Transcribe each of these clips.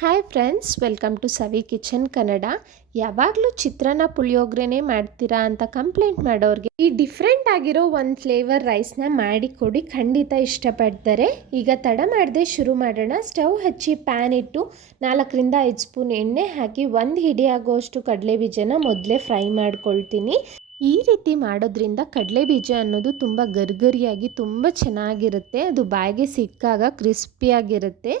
Hi friends welcome to Savi kitchen Kannada ಯಾವಾಗಲೂ ಚಿತ್ರಾನ್ನ ಪುಳಿಯೋಗ್ರೆನೇ ಮಾಡ್ತೀರಾ ಅಂತ ಕಂಪ್ಲೇಂಟ್ ಮಾಡೋರಿಗೆ ಈ ಡಿಫ್ರೆಂಟ್ ಆಗಿರೋ ಒಂದು ಫ್ಲೇವರ್ ರೈಸ್ನ ಮಾಡಿಕೊಡಿ ಖಂಡಿತ ಇಷ್ಟಪಡ್ತಾರೆ. ಈಗ ತಡ ಮಾಡದೆ ಶುರು ಮಾಡೋಣ. ಸ್ಟವ್ ಹಚ್ಚಿ ಪ್ಯಾನ್ ಇಟ್ಟು ನಾಲ್ಕರಿಂದ ಐದು ಸ್ಪೂನ್ ಎಣ್ಣೆ ಹಾಕಿ ಒಂದು ಹಿಡಿಯಾಗೋ ಆಗೋಷ್ಟು ಕಡಲೆ ಬೀಜನ ಮೊದಲೇ ಫ್ರೈ ಮಾಡ್ಕೊಳ್ತೀನಿ. ಈ ರೀತಿ ಮಾಡೋದ್ರಿಂದ ಕಡಲೆ ಬೀಜ ಅನ್ನೋದು ತುಂಬ ಗರ್ಗರಿಯಾಗಿ ತುಂಬ ಚೆನ್ನಾಗಿರುತ್ತೆ. ಅದು ಬಾಯಿಗೆ ಸಿಕ್ಕಾಗ ಕ್ರಿಸ್ಪಿಯಾಗಿರುತ್ತೆ.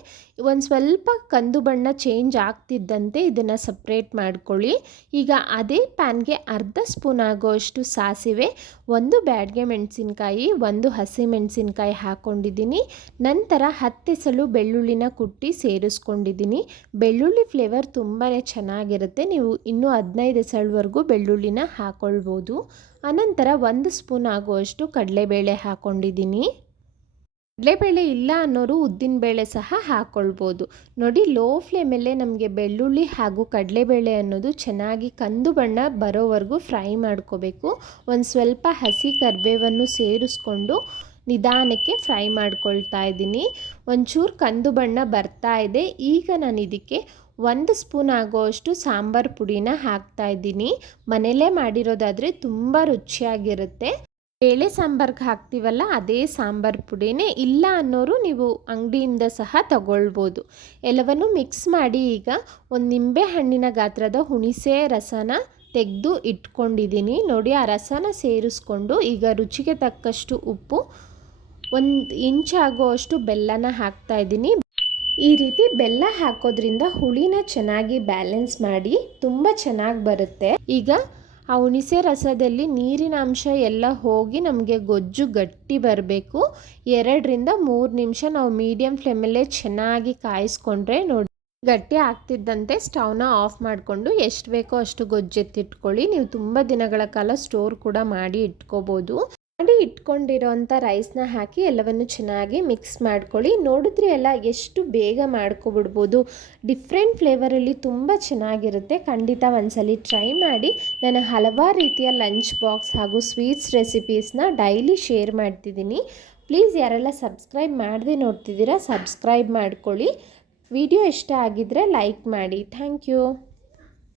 ಒಂದು ಸ್ವಲ್ಪ ಕಂದು ಬಣ್ಣ ಚೇಂಜ್ ಆಗ್ತಿದ್ದಂತೆ ಇದನ್ನು ಸಪ್ರೇಟ್ ಮಾಡ್ಕೊಳ್ಳಿ. ಈಗ ಅದೇ ಪ್ಯಾನ್ಗೆ ಅರ್ಧ ಸ್ಪೂನ್ ಆಗೋಷ್ಟು ಸಾಸಿವೆ, ಒಂದು ಬ್ಯಾಡ್ಗೆ ಮೆಣಸಿನ್ಕಾಯಿ, ಒಂದು ಹಸಿ ಮೆಣಸಿನ್ಕಾಯಿ ಹಾಕ್ಕೊಂಡಿದ್ದೀನಿ ನಂತರ ಹತ್ತೆಸಲು ಬೆಳ್ಳುಳ್ಳಿನ ಕುಟ್ಟಿ ಸೇರಿಸ್ಕೊಂಡಿದ್ದೀನಿ. ಬೆಳ್ಳುಳ್ಳಿ ಫ್ಲೇವರ್ ತುಂಬಾ ಚೆನ್ನಾಗಿರುತ್ತೆ. ನೀವು ಇನ್ನೂ ಹದಿನೈದು ಎಸಳವರೆಗೂ ಬೆಳ್ಳುಳ್ಳಿನ ಹಾಕ್ಕೊಳ್ಬೋದು ಅನಂತರ ಒಂದು ಸ್ಪೂನ್ ಆಗುವಷ್ಟು ಕಡಲೆಬೇಳೆ ಹಾಕ್ಕೊಂಡಿದ್ದೀನಿ ಕಡಲೆಬೇಳೆ ಇಲ್ಲ ಅನ್ನೋರು ಉದ್ದಿನಬೇಳೆ ಸಹ ಹಾಕ್ಕೊಳ್ಬೋದು ನೋಡಿ, ಲೋ ಫ್ಲೇಮಲ್ಲೇ ನಮಗೆ ಬೆಳ್ಳುಳ್ಳಿ ಹಾಗೂ ಕಡಲೆಬೇಳೆ ಅನ್ನೋದು ಚೆನ್ನಾಗಿ ಕಂದು ಬಣ್ಣ ಬರೋವರೆಗೂ ಫ್ರೈ ಮಾಡ್ಕೋಬೇಕು. ಒಂದು ಸ್ವಲ್ಪ ಹಸಿ ಕರಿಬೇವನ್ನು ಸೇರಿಸ್ಕೊಂಡು ನಿಧಾನಕ್ಕೆ ಫ್ರೈ ಮಾಡ್ಕೊಳ್ತಾ ಇದ್ದೀನಿ. ಒಂಚೂರು ಕಂದು ಬಣ್ಣ ಬರ್ತಾ ಇದೆ. ಈಗ ನಾನು ಇದಕ್ಕೆ ಒಂದು ಸ್ಪೂನ್ ಆಗೋಷ್ಟು ಸಾಂಬಾರು ಪುಡಿನ ಹಾಕ್ತಾ ಇದ್ದೀನಿ. ಮನೆಯಲ್ಲೇ ಮಾಡಿರೋದಾದರೆ ತುಂಬ ರುಚಿಯಾಗಿರುತ್ತೆ. ಬೇಳೆ ಸಾಂಬಾರ್ಗೆ ಹಾಕ್ತೀವಲ್ಲ, ಅದೇ ಸಾಂಬಾರು ಪುಡಿನೇ. ಇಲ್ಲ ಅನ್ನೋರು ನೀವು ಅಂಗಡಿಯಿಂದ ಸಹ ತಗೊಳ್ಬೋದು. ಎಲ್ಲವನ್ನು ಮಿಕ್ಸ್ ಮಾಡಿ ಈಗ ಒಂದು ನಿಂಬೆ ಹಣ್ಣಿನ ಗಾತ್ರದ ಹುಣಿಸೆ ರಸನ ತೆಗೆದು ಇಟ್ಕೊಂಡಿದ್ದೀನಿ. ನೋಡಿ, ಆ ರಸನ ಸೇರಿಸ್ಕೊಂಡು ಈಗ ರುಚಿಗೆ ತಕ್ಕಷ್ಟು ಉಪ್ಪು, ಒಂದು ಇಂಚ್ ಆಗುವಷ್ಟು ಬೆಲ್ಲನ ಹಾಕ್ತಾ ಇದ್ದೀನಿ. ಈ ರೀತಿ ಬೆಲ್ಲ ಹಾಕೋದ್ರಿಂದ ಹುಳಿನ ಚೆನ್ನಾಗಿ ಬ್ಯಾಲೆನ್ಸ್ ಮಾಡಿ ತುಂಬ ಚೆನ್ನಾಗಿ ಬರುತ್ತೆ. ಈಗ ಆ ಹುಣಿಸೆ ರಸದಲ್ಲಿ ನೀರಿನ ಅಂಶ ಎಲ್ಲ ಹೋಗಿ ನಮಗೆ ಗೊಜ್ಜು ಗಟ್ಟಿ ಬರಬೇಕು. ಎರಡರಿಂದ ಮೂರು ನಿಮಿಷ ನಾವು ಮೀಡಿಯಂ ಫ್ಲೇಮಲ್ಲೇ ಚೆನ್ನಾಗಿ ಕಾಯಿಸ್ಕೊಂಡ್ರೆ ನೋಡಿ. ಗಟ್ಟಿ ಆಗ್ತಿದ್ದಂತೆ ಸ್ಟವ್ನ ಆಫ್ ಮಾಡಿಕೊಂಡು ಎಷ್ಟು ಬೇಕೋ ಅಷ್ಟು ಗೊಜ್ಜೆತ್ತಿಟ್ಕೊಳ್ಳಿ. ನೀವು ತುಂಬ ದಿನಗಳ ಕಾಲ ಸ್ಟೋರ್ ಕೂಡ ಮಾಡಿ ಇಟ್ಕೋಬೋದು. ಮಾಡಿ ಇಟ್ಕೊಂಡಿರೋಂಥ ರೈಸ್ನ ಹಾಕಿ ಎಲ್ಲವನ್ನು ಚೆನ್ನಾಗಿ ಮಿಕ್ಸ್ ಮಾಡ್ಕೊಳ್ಳಿ. ನೋಡಿದ್ರೆ ಎಲ್ಲ ಎಷ್ಟು ಬೇಗ ಮಾಡ್ಕೊಬಿಡ್ಬೋದು. ಡಿಫ್ರೆಂಟ್ ಫ್ಲೇವರಲ್ಲಿ ತುಂಬ ಚೆನ್ನಾಗಿರುತ್ತೆ. ಖಂಡಿತ ಒಂದ್ಸಲಿ ಟ್ರೈ ಮಾಡಿ. ನಾನು ಹಲವಾರು ರೀತಿಯ ಲಂಚ್ ಬಾಕ್ಸ್ ಹಾಗೂ ಸ್ವೀಟ್ಸ್ ರೆಸಿಪೀಸ್ನ ಡೈಲಿ ಶೇರ್ ಮಾಡ್ತಿದ್ದೀನಿ. ಪ್ಲೀಸ್ ಯಾರೆಲ್ಲ ಸಬ್ಸ್ಕ್ರೈಬ್ ಮಾಡದೆ ನೋಡ್ತಿದ್ದೀರಾ ಸಬ್ಸ್ಕ್ರೈಬ್ ಮಾಡ್ಕೊಳ್ಳಿ. ವಿಡಿಯೋ ಇಷ್ಟ ಆಗಿದ್ದರೆ ಲೈಕ್ ಮಾಡಿ. Thank you